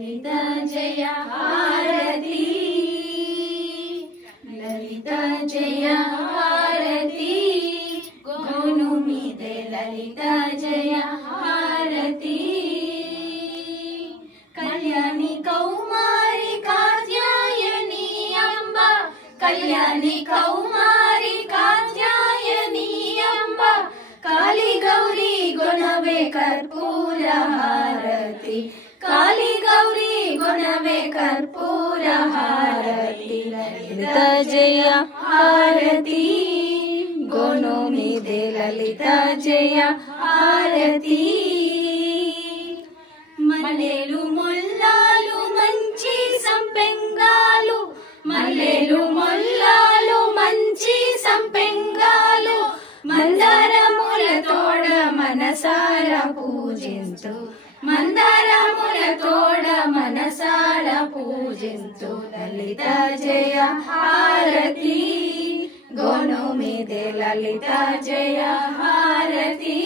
లలిత జయ హారతి లలిత జయ హారతి గోను మీదే లలిత జయ హారతి కళ్యాణి కౌమారి కాత్యాయని అంబ కళ్యాణి కౌమారి కాత్యాయని అంబ కాళీ గౌరీ గుణవే కర్పూర హారతి కాళీ గౌరీ గుణవే కర్పూర హారతి లలిత జయ హారతి గోను మీదే లలిత జయ హారతి మల్లెలు ముల్లాలు మంచి సంపెంగాలు మల్లెలు ముల్లాలు మంచి సంపెంగాలు మందారముల తోడ మనసార పూజించు మందారముల తోడ మనసార పూజించు లలిత జయ హారతి గోను మీదే లలిత జయ హారతి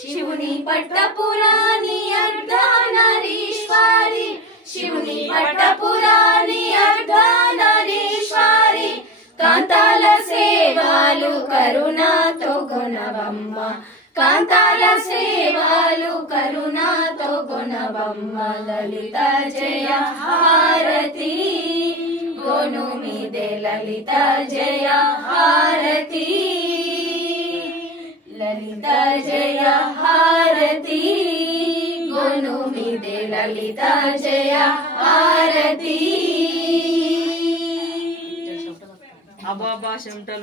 శివుని పట్టపురాణి అర్ధనారీశ్వరి శివుని పట్టపురాణి అర్ధనారీశ్వరి కాంతాల సేవలు కరుణాతో గుణవమ్మ కాంతాల సేవలు కరుణాతో గుణవమ్మ లలిత జయ హారతి గోను మీదే లలిత జయ హారతి లలిత జయ హారతి గోను మీదే లలిత జయ హారతి అబాబా చెమటలు